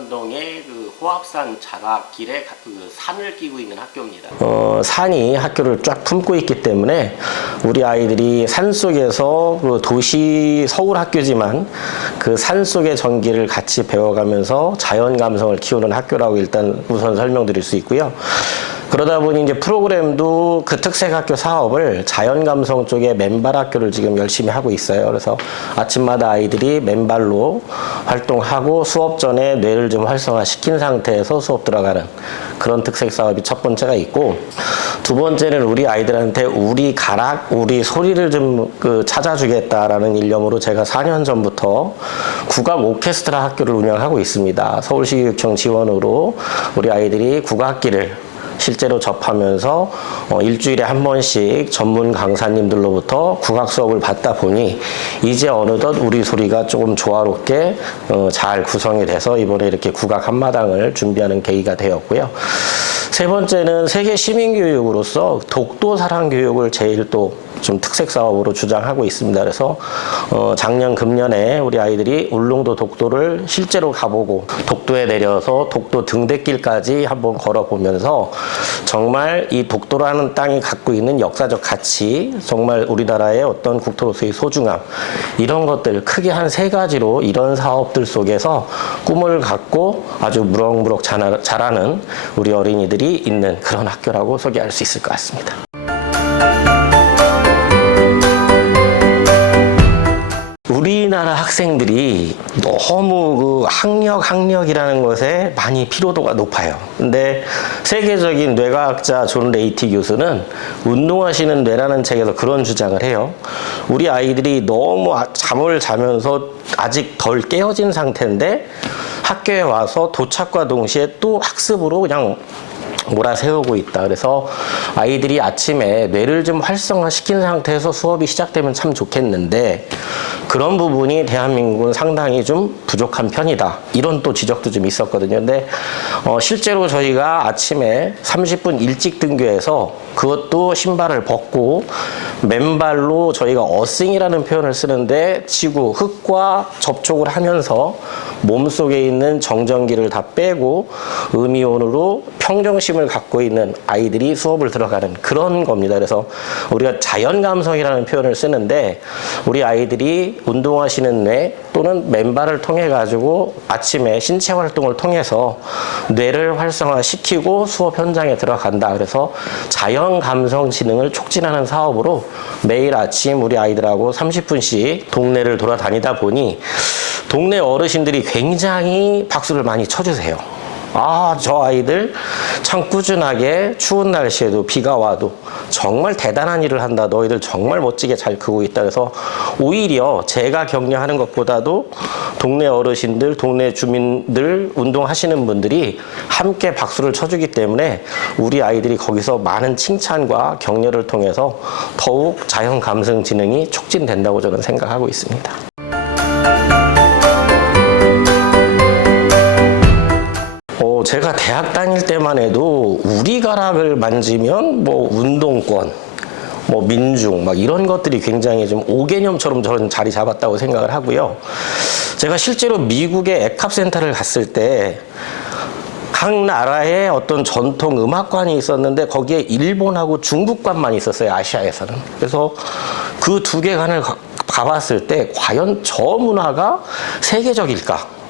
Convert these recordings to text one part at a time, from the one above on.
상현동의 그 호합산 자락길에 그 산을 끼고 있는 학교입니다. 산이 학교를 쫙 품고 있기 때문에 우리 아이들이 산 속에서 그 도시 서울 학교지만 그 산 속의 전기를 같이 배워가면서 자연 감성을 키우는 학교라고 일단 우선 설명드릴 수 있고요. 그러다 보니 이제 프로그램도 그 특색학교 사업을 자연감성 쪽에 맨발 학교를 지금 열심히 하고 있어요. 그래서 아침마다 아이들이 맨발로 활동하고 수업 전에 뇌를 좀 활성화시킨 상태에서 수업 들어가는 그런 특색 사업이 첫 번째가 있고, 두 번째는 우리 아이들한테 우리 가락, 우리 소리를 좀 찾아주겠다라는 일념으로 제가 4년 전부터 국악 오케스트라 학교를 운영하고 있습니다. 서울시교육청 지원으로 우리 아이들이 국악기를 실제로 접하면서 일주일에 한 번씩 전문 강사님들로부터 국악 수업을 받다 보니 이제 어느덧 우리 소리가 조금 조화롭게 잘 구성이 돼서 이번에 이렇게 국악 한마당을 준비하는 계기가 되었고요. 세 번째는 세계 시민교육으로서 독도 사랑 교육을 제일 또 좀 특색 사업으로 주장하고 있습니다. 그래서 작년 금년에 우리 아이들이 울릉도 독도를 실제로 가보고 독도에 내려서 독도 등대길까지 한번 걸어보면서 정말 이 독도라는 땅이 갖고 있는 역사적 가치, 정말 우리나라의 어떤 국토로서의 소중함, 이런 것들 크게 한 3가지로 이런 사업들 속에서 꿈을 갖고 아주 무럭무럭 자라는 우리 어린이들이 있는 그런 학교라고 소개할 수 있을 것 같습니다. 우리나라 학생들이 너무 학력이라는 것에 많이 피로도가 높아요. 근데 세계적인 뇌과학자 존 레이티 교수는 운동하시는 뇌라는 책에서 그런 주장을 해요. 우리 아이들이 너무 잠을 자면서 아직 덜 깨어진 상태인데 학교에 와서 도착과 동시에 또 학습으로 그냥 몰아세우고 있다. 그래서 아이들이 아침에 뇌를 좀 활성화시킨 상태에서 수업이 시작되면 참 좋겠는데 그런 부분이 대한민국은 상당히 좀 부족한 편이다. 이런 또 지적도 좀 있었거든요. 근데 실제로 저희가 아침에 30분 일찍 등교해서 그것도 신발을 벗고 맨발로 저희가 어싱이라는 표현을 쓰는데 지구, 흙과 접촉을 하면서 몸속에 있는 정전기를 다 빼고 음이온으로 평정심을 갖고 있는 아이들이 수업을 들어가는 그런 겁니다. 그래서 우리가 자연감성이라는 표현을 쓰는데 우리 아이들이 운동하시는 뇌 또는 맨발을 통해 가지고 아침에 신체 활동을 통해서 뇌를 활성화시키고 수업 현장에 들어간다. 그래서 자연감성 지능을 촉진하는 사업으로 매일 아침 우리 아이들하고 30분씩 동네를 돌아다니다 보니 동네 어르신들이 굉장히 박수를 많이 쳐주세요. 아, 저 아이들 참 꾸준하게 추운 날씨에도 비가 와도 정말 대단한 일을 한다. 너희들 정말 멋지게 잘 크고 있다. 그래서 오히려 제가 격려하는 것보다도 동네 어르신들, 동네 주민들, 운동하시는 분들이 함께 박수를 쳐주기 때문에 우리 아이들이 거기서 많은 칭찬과 격려를 통해서 더욱 자연 감성 지능이 촉진된다고 저는 생각하고 있습니다. 제가 대학 다닐 때만 해도 우리 가락을 만지면 뭐 운동권, 뭐 민중, 막 이런 것들이 굉장히 좀 오개념처럼 저는 자리 잡았다고 생각을 하고요. 제가 실제로 미국의 에캅센터를 갔을 때 각 나라의 어떤 전통 음악관이 있었는데 거기에 일본하고 중국관만 있었어요, 아시아에서는. 그래서 그 2개관을 가봤을 때 과연 저 문화가 세계적일까?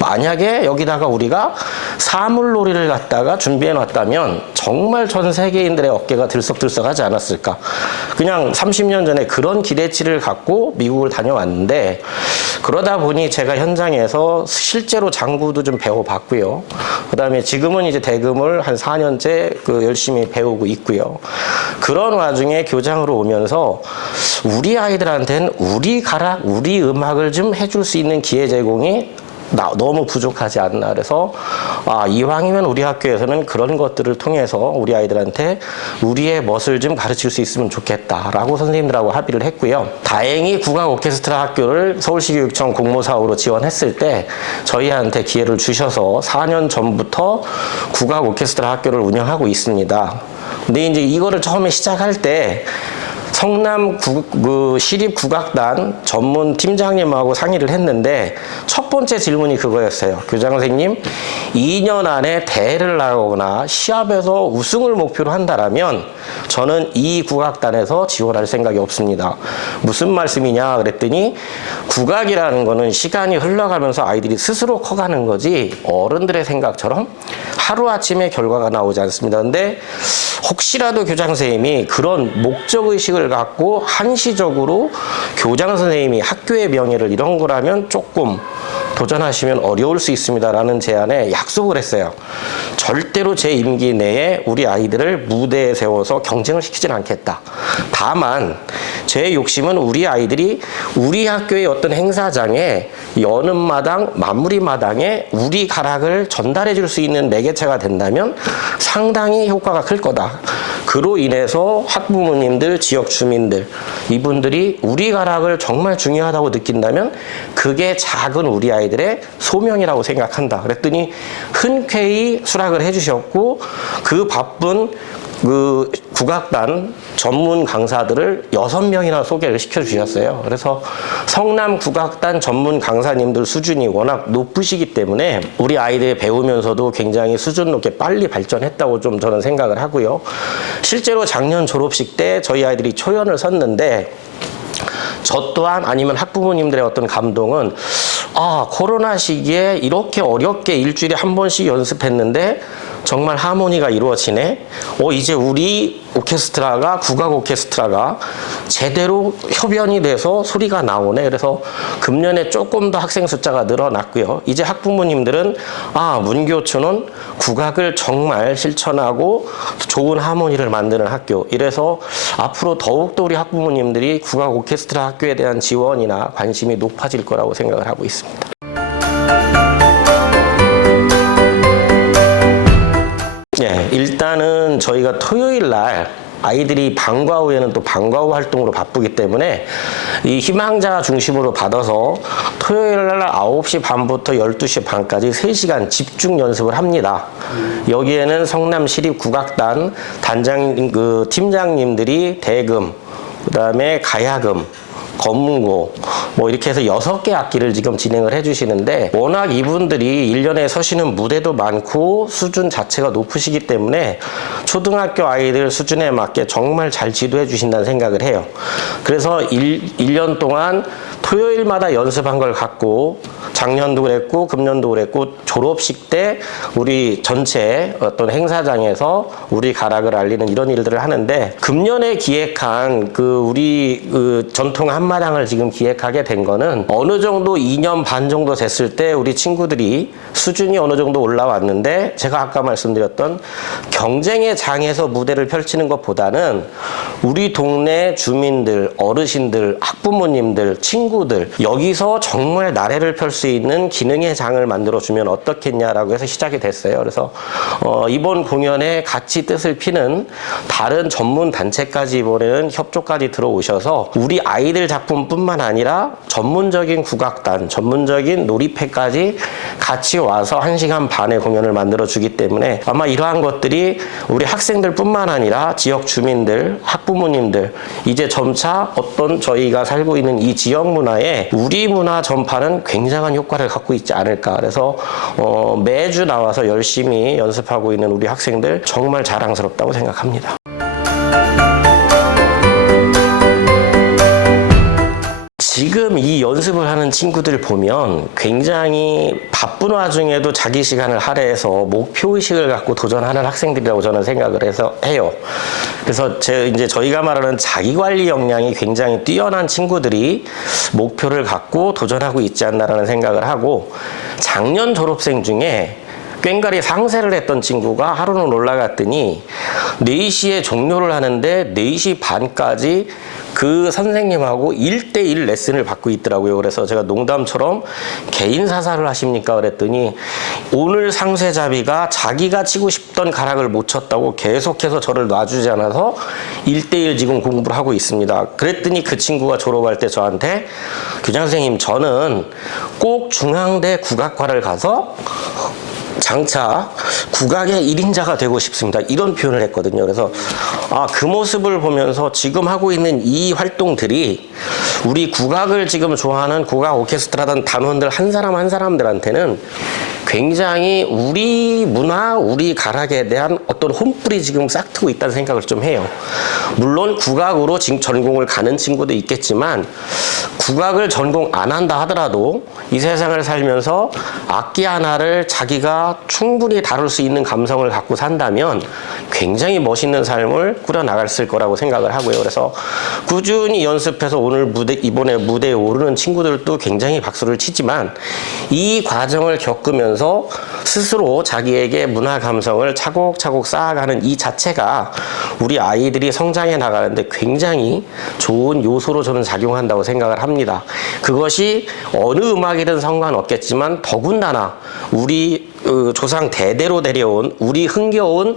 만약에 여기다가 우리가 사물놀이를 갖다가 준비해 놨다면 정말 전 세계인들의 어깨가 들썩들썩하지 않았을까. 그냥 30년 전에 그런 기대치를 갖고 미국을 다녀왔는데 그러다 보니 제가 현장에서 실제로 장구도 좀 배워봤고요. 그 다음에 지금은 이제 대금을 한 4년째 열심히 배우고 있고요. 그런 와중에 교장으로 오면서 우리 아이들한테는 우리 가락, 우리 음악을 좀 해줄 수 있는 기회 제공이 너무 부족하지 않나. 그래서 이왕이면 우리 학교에서는 그런 것들을 통해서 우리 아이들한테 우리의 멋을 좀 가르칠 수 있으면 좋겠다라고 선생님들하고 합의를 했고요. 다행히 국악 오케스트라 학교를 서울시교육청 공모사업으로 지원했을 때 저희한테 기회를 주셔서 4년 전부터 국악 오케스트라 학교를 운영하고 있습니다. 근데 이제 이거를 처음에 시작할 때 성남 시립국악단 전문 팀장님하고 상의를 했는데 첫 번째 질문이 그거였어요. 교장 선생님, 2년 안에 대회를 나가거나 시합에서 우승을 목표로 한다라면 저는 이 국악단에서 지원할 생각이 없습니다. 무슨 말씀이냐 그랬더니 국악이라는 거는 시간이 흘러가면서 아이들이 스스로 커가는 거지 어른들의 생각처럼 하루아침에 결과가 나오지 않습니다. 근데 혹시라도 교장 선생님이 그런 목적의식을 갖고 한시적으로 교장 선생님이 학교의 명예를 이런 거라면 조금 도전하시면 어려울 수 있습니다라는 제안에 약속을 했어요. 절대로 제 임기 내에 우리 아이들을 무대에 세워서 경쟁을 시키진 않겠다. 다만 제 욕심은 우리 아이들이 우리 학교의 어떤 행사장에 여는 마당, 마무리 마당에 우리 가락을 전달해 줄 수 있는 매개체가 된다면 상당히 효과가 클 거다. 그로 인해서 학부모님들, 지역 주민들 이분들이 우리 가락을 정말 중요하다고 느낀다면 그게 작은 우리 아이들의 소명이라고 생각한다. 그랬더니 흔쾌히 수락을 해주셨고 그 바쁜 그 국악단 전문 강사들을 6명이나 소개를 시켜주셨어요. 그래서 성남 국악단 전문 강사님들 수준이 워낙 높으시기 때문에 우리 아이들이 배우면서도 굉장히 수준 높게 빨리 발전했다고 좀 저는 생각을 하고요. 실제로 작년 졸업식 때 저희 아이들이 초연을 섰는데 저 또한 아니면 학부모님들의 어떤 감동은 코로나 시기에 이렇게 어렵게 일주일에 한 번씩 연습했는데 정말 하모니가 이루어지네. 이제 우리 오케스트라가 국악 오케스트라가 제대로 협연이 돼서 소리가 나오네. 그래서 금년에 조금 더 학생 숫자가 늘어났고요. 이제 학부모님들은 문교초는 국악을 정말 실천하고 좋은 하모니를 만드는 학교. 이래서 앞으로 더욱더 우리 학부모님들이 국악 오케스트라 학교에 대한 지원이나 관심이 높아질 거라고 생각을 하고 있습니다. 일단은 저희가 토요일 날 아이들이 방과 후에는 또 방과 후 활동으로 바쁘기 때문에 이 희망자 중심으로 받아서 토요일 날 9시 반부터 12시 반까지 3시간 집중 연습을 합니다. 여기에는 성남시립국악단 팀장님들이 대금, 그다음에 가야금, 검은고 이렇게 해서 6개 악기를 지금 진행을 해주시는데 워낙 이분들이 1년에 서시는 무대도 많고 수준 자체가 높으시기 때문에 초등학교 아이들 수준에 맞게 정말 잘 지도해 주신다는 생각을 해요. 그래서 1년 동안 토요일마다 연습한 걸 갖고 작년도 그랬고 금년도 그랬고 졸업식 때 우리 전체 어떤 행사장에서 우리 가락을 알리는 이런 일들을 하는데 금년에 기획한 우리 전통 한마당을 지금 기획하게 된 거는 어느 정도 2년 반 정도 됐을 때 우리 친구들이 수준이 어느 정도 올라왔는데 제가 아까 말씀드렸던 경쟁의 장에서 무대를 펼치는 것보다는 우리 동네 주민들, 어르신들, 학부모님들, 친구들 여기서 정말 나래를 펼 수 있는 기능의 장을 만들어주면 어떻겠냐라고 해서 시작이 됐어요. 그래서 이번 공연에 같이 뜻을 피는 다른 전문 단체까지 이번에는 협조까지 들어오셔서 우리 아이들 작품뿐만 아니라 전문적인 국악단, 전문적인 놀이패까지 같이 와서 1시간 반의 공연을 만들어주기 때문에 아마 이러한 것들이 우리 학생들뿐만 아니라 지역 주민들, 학부모님들 이제 점차 어떤 저희가 살고 있는 이 지역 문화에 우리 문화 전파는 굉장한 효과를 갖고 있지 않을까. 그래서 매주 나와서 열심히 연습하고 있는 우리 학생들 정말 자랑스럽다고 생각합니다. 지금 이 연습을 하는 친구들 보면 굉장히 바쁜 와중에도 자기 시간을 할애해서 목표의식을 갖고 도전하는 학생들이라고 저는 생각을 해요. 그래서 이제 저희가 말하는 자기관리 역량이 굉장히 뛰어난 친구들이 목표를 갖고 도전하고 있지 않나라는 생각을 하고 작년 졸업생 중에 꽹과리 상세를 했던 친구가 하루는 올라갔더니 4시에 종료를 하는데 4시 반까지 그 선생님하고 1대1 레슨을 받고 있더라고요. 그래서 제가 농담처럼 개인 사사를 하십니까? 그랬더니 오늘 상세잡이가 자기가 치고 싶던 가락을 못 쳤다고 계속해서 저를 놔주지 않아서 1대1 지금 공부를 하고 있습니다. 그랬더니 그 친구가 졸업할 때 저한테 교장 선생님 저는 꼭 중앙대 국악과를 가서 장차 국악의 1인자가 되고 싶습니다. 이런 표현을 했거든요. 그래서 그 모습을 보면서 지금 하고 있는 이 활동들이 우리 국악을 지금 좋아하는 국악 오케스트라단 단원들 한 사람 한 사람들한테는 굉장히 우리 문화, 우리 가락에 대한 어떤 혼불이 지금 싹트고 있다는 생각을 좀 해요. 물론 국악으로 지금 전공을 가는 친구도 있겠지만 국악을 전공 안 한다 하더라도 이 세상을 살면서 악기 하나를 자기가 충분히 다룰 수 있는 감성을 갖고 산다면 굉장히 멋있는 삶을 꾸려나갔을 거라고 생각을 하고요. 그래서 꾸준히 연습해서 이번에 무대에 오르는 친구들도 굉장히 박수를 치지만 이 과정을 겪으면서 스스로 자기에게 문화 감성을 차곡차곡 쌓아가는 이 자체가 우리 아이들이 성장해 나가는데 굉장히 좋은 요소로 저는 작용한다고 생각을 합니다. 그것이 어느 음악이든 상관없겠지만 더군다나 우리 조상 대대로 내려온 우리 흥겨운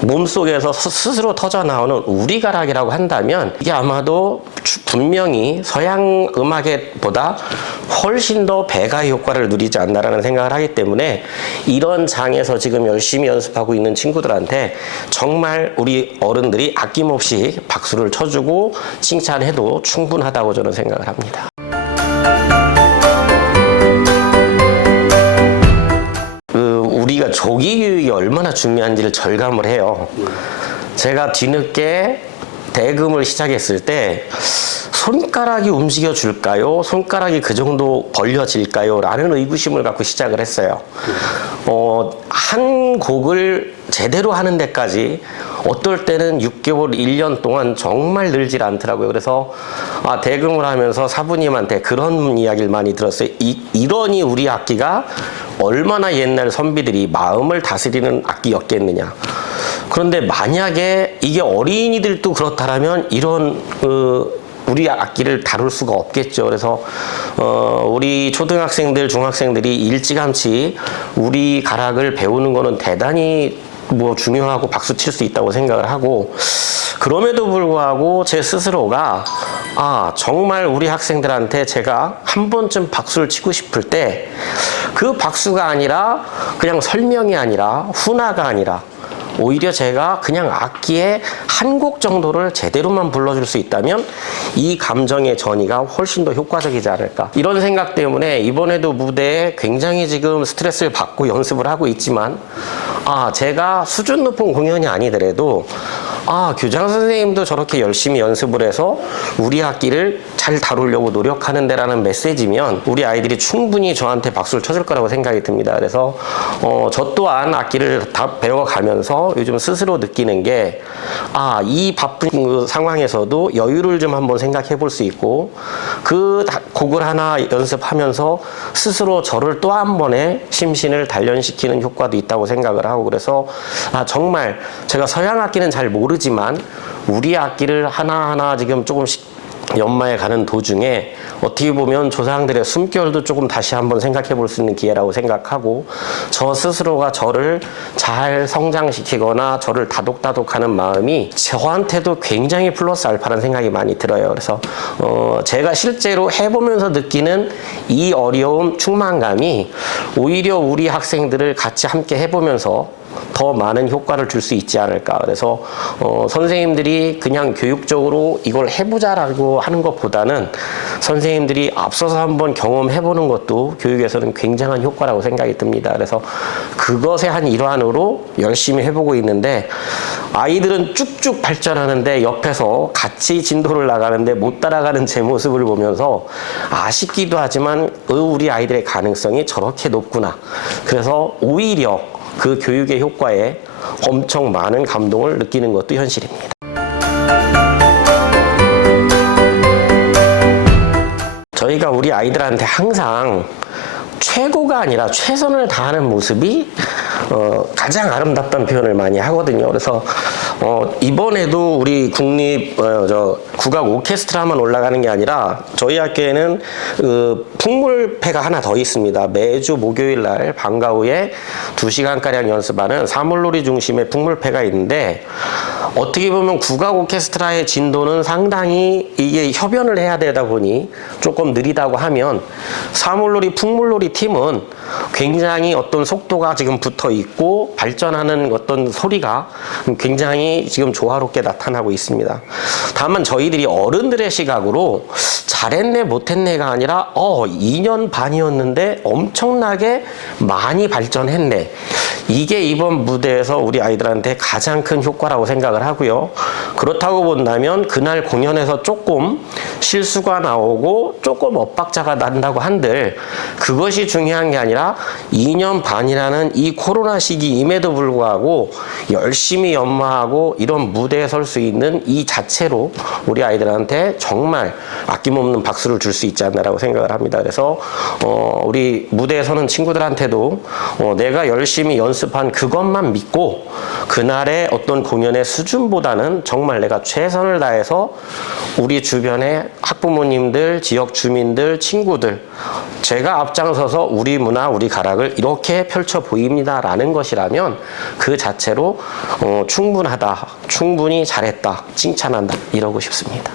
몸속에서 스스로 터져나오는 우리 가락이라고 한다면 이게 아마도 분명히 서양 음악보다 훨씬 더 배가의 효과를 누리지 않나라는 생각을 하기 때문에 이런 장에서 지금 열심히 연습하고 있는 친구들한테 정말 우리 어른들이 아낌없이 박수를 쳐주고 칭찬해도 충분하다고 저는 생각을 합니다. 우리가 조기 교육이 얼마나 중요한지를 절감을 해요. 제가 뒤늦게 대금을 시작했을 때 손가락이 움직여 줄까요? 손가락이 그 정도 벌려질까요? 라는 의구심을 갖고 시작을 했어요. 한 곡을 제대로 하는 데까지 어떨 때는 6개월, 1년 동안 정말 늘질 않더라고요. 그래서 대금을 하면서 사부님한테 그런 이야기를 많이 들었어요. 이러니 우리 악기가 얼마나 옛날 선비들이 마음을 다스리는 악기였겠느냐. 그런데 만약에 이게 어린이들도 그렇다면 이런 우리 악기를 다룰 수가 없겠죠. 그래서 우리 초등학생들, 중학생들이 일찌감치 우리 가락을 배우는 거는 대단히 중요하고 박수 칠 수 있다고 생각을 하고, 그럼에도 불구하고 제 스스로가 정말 우리 학생들한테 제가 한 번쯤 박수를 치고 싶을 때 그 박수가 아니라 그냥 설명이 아니라 훈화가 아니라 오히려 제가 그냥 악기의 한 곡 정도를 제대로만 불러줄 수 있다면 이 감정의 전이가 훨씬 더 효과적이지 않을까, 이런 생각 때문에 이번에도 무대에 굉장히 지금 스트레스를 받고 연습을 하고 있지만 제가 수준 높은 공연이 아니더라도 교장 선생님도 저렇게 열심히 연습을 해서 우리 악기를 잘 다루려고 노력하는 데라는 메시지면 우리 아이들이 충분히 저한테 박수를 쳐줄 거라고 생각이 듭니다. 그래서 저 또한 악기를 다 배워가면서 요즘 스스로 느끼는 게 이 바쁜 상황에서도 여유를 좀 한번 생각해 볼 수 있고, 그 곡을 하나 연습하면서 스스로 저를 또 한 번의 심신을 단련시키는 효과도 있다고 생각을 하고, 그래서 정말 제가 서양 악기는 잘 모르지만 우리 악기를 하나하나 지금 조금씩 연마해 가는 도중에 어떻게 보면 조상들의 숨결도 조금 다시 한번 생각해 볼 수 있는 기회라고 생각하고, 저 스스로가 저를 잘 성장시키거나 저를 다독다독하는 마음이 저한테도 굉장히 플러스 알파라는 생각이 많이 들어요. 그래서 제가 실제로 해보면서 느끼는 이 어려움, 충만감이 오히려 우리 학생들을 같이 함께 해보면서 더 많은 효과를 줄 수 있지 않을까. 그래서 선생님들이 그냥 교육적으로 이걸 해보자라고 하는 것보다는 선생님들이 앞서서 한번 경험해보는 것도 교육에서는 굉장한 효과라고 생각이 듭니다. 그래서 그것의 한 일환으로 열심히 해보고 있는데, 아이들은 쭉쭉 발전하는데 옆에서 같이 진도를 나가는데 못 따라가는 제 모습을 보면서 아쉽기도 하지만 우리 아이들의 가능성이 저렇게 높구나. 그래서 오히려 그 교육의 효과에 엄청 많은 감동을 느끼는 것도 현실입니다. 저희가 우리 아이들한테 항상 최고가 아니라 최선을 다하는 모습이 가장 아름답다는 표현을 많이 하거든요. 그래서 이번에도 우리 국악 오케스트라만 올라가는 게 아니라 저희 학교에는 풍물패가 하나 더 있습니다. 매주 목요일 날 방과 후에 2시간가량 연습하는 사물놀이 중심의 풍물패가 있는데 어떻게 보면 국악 오케스트라의 진도는 상당히 이게 협연을 해야 되다 보니 조금 느리다고 하면 사물놀이, 풍물놀이 팀은 굉장히 어떤 속도가 지금 붙어 있고 발전하는 어떤 소리가 굉장히 지금 조화롭게 나타나고 있습니다. 다만 저희들이 어른들의 시각으로 잘했네 못했네가 아니라 2년 반이었는데 엄청나게 많이 발전했네. 이게 이번 무대에서 우리 아이들한테 가장 큰 효과라고 생각을 하고요. 그렇다고 본다면 그날 공연에서 조금 실수가 나오고 조금 엇박자가 난다고 한들 그것이 중요한 게 아니라 2년 반이라는 이 코로나 시기임에도 불구하고 열심히 연마하고 이런 무대에 설 수 있는 이 자체로 우리 아이들한테 정말 아낌없는 박수를 줄 수 있지 않나라고 생각을 합니다. 그래서 우리 무대에 서는 친구들한테도 내가 열심히 연습한 그것만 믿고 그날의 어떤 공연의 수준보다는 정말 내가 최선을 다해서 우리 주변의 학부모님들, 지역 주민들, 친구들 제가 앞장서서 우리 문화, 우리 가락을 이렇게 펼쳐 보입니다라는 것이라면 그 자체로 충분하다, 충분히 잘했다, 칭찬한다 이러고 싶습니다.